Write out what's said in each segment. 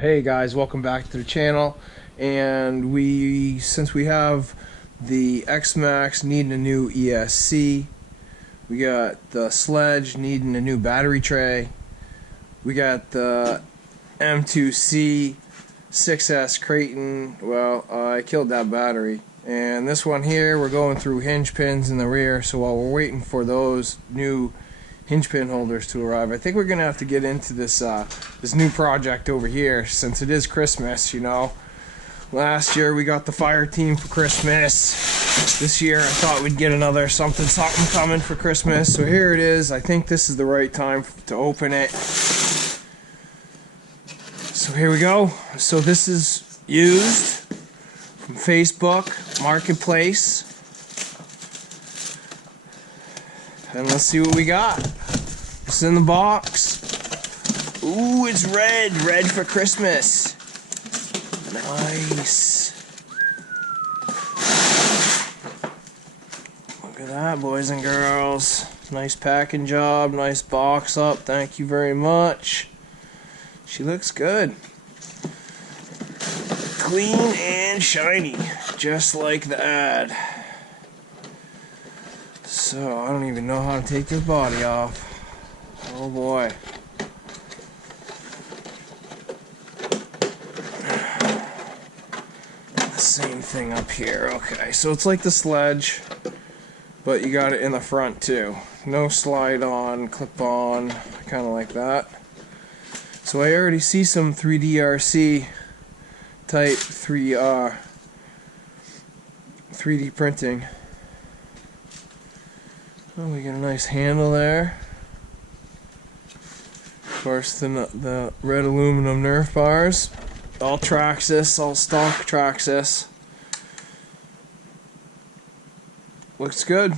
Hey guys, welcome back to the channel. And since we have the X-Max needing a new ESC, we got the Sledge needing a new battery tray, we got the M2C 6S Creighton, well, I killed that battery, and this one here we're going through hinge pins in the rear. So while we're waiting for those new hinge pin holders to arrive, I think we're gonna have to get into this this new project over here, since it is Christmas. You know, last year we got the fire team for Christmas. This year I thought we'd get another something coming for Christmas. So here it is. I think this is the right time to open it. So here we go. So this is used from Facebook Marketplace. And let's see what we got. It's in the box. Ooh, it's red. Red for Christmas. Nice. Look at that, boys and girls. Nice packing job. Nice box up. Thank you very much. She looks good. Clean and shiny. Just like the ad. So, I don't even know how to take this body off. Oh boy. The same thing up here. Okay, so it's like the Sledge, but you got it in the front too. No slide on, clip on, kind of like that. So I already see some 3D RC type 3D printing. Oh, we got a nice handle there. Of course, the red aluminum Nerf bars. All Traxxas, all stock Traxxas. Looks good.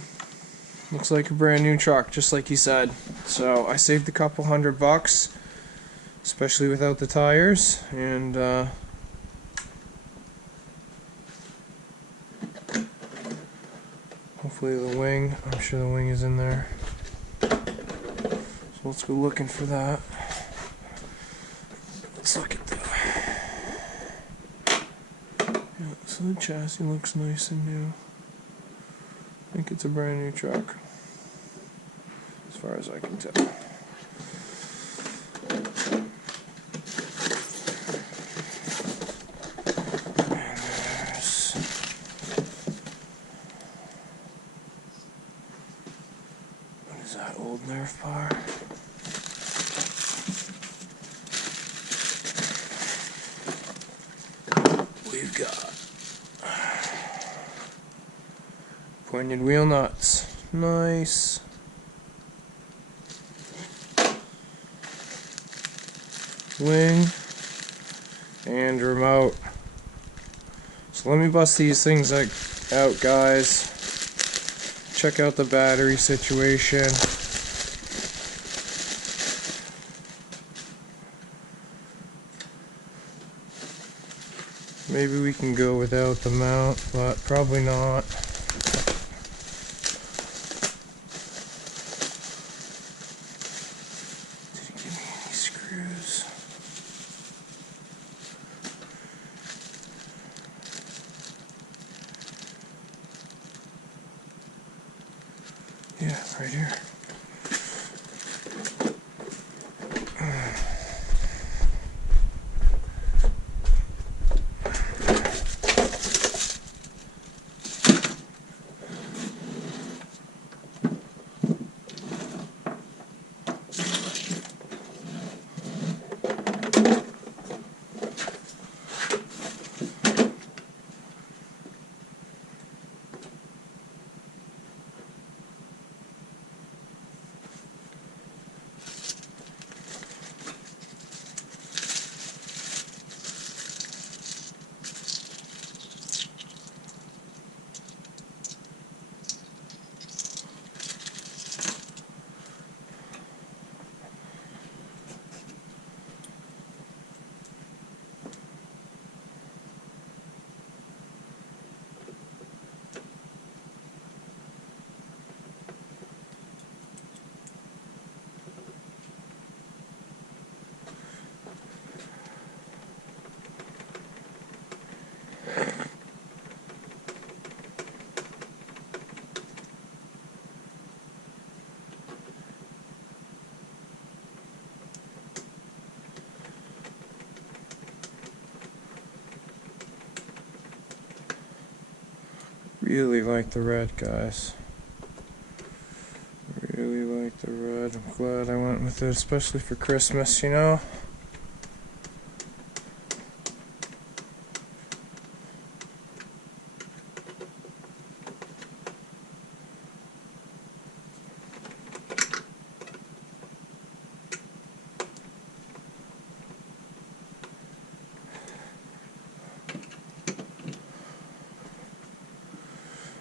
Looks like a brand new truck, just like you said. So I saved a couple $100, especially without the tires. And hopefully the wing, I'm sure the wing is in there. So let's go looking for that. Let's look at the... Yeah, so the chassis looks nice and new. I think it's a brand new truck, as far as I can tell. That old Nerf bar. We've got pointed wheel nuts. Nice. Wing and remote. So let me bust these things out, guys. Check out the battery situation. Maybe we can go without the mount, but probably not. Did he give me any screws? Yeah, right here. really like the red, guys. Really like the red. I'm glad I went with it, especially for Christmas, you know?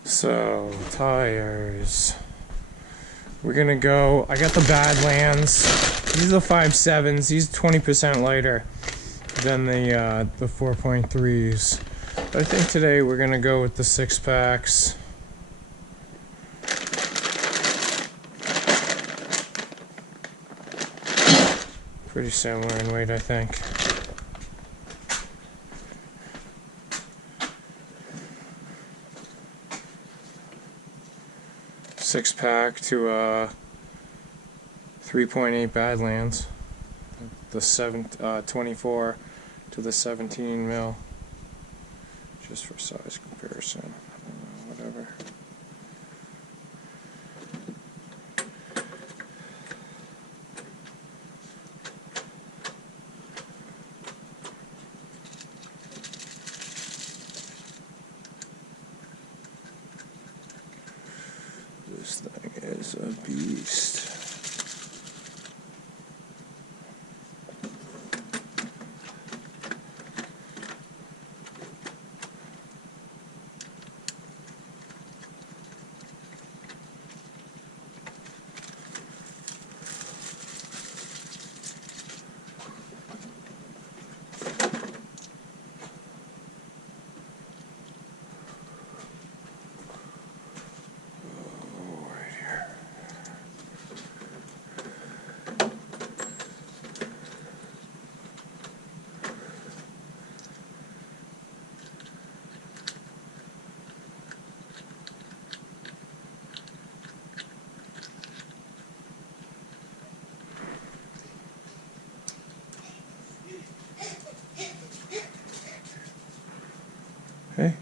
So, tires. We're gonna go, I got the Badlands. These are the 5.7s. These are 20% lighter than the 4.3s. But I think today we're gonna go with the 6-packs. Pretty similar in weight, I think. Six-pack to 3.8 Badlands, the 24 to the 17 mil, just for size comparison. Whatever. This thing is a beast. Hey.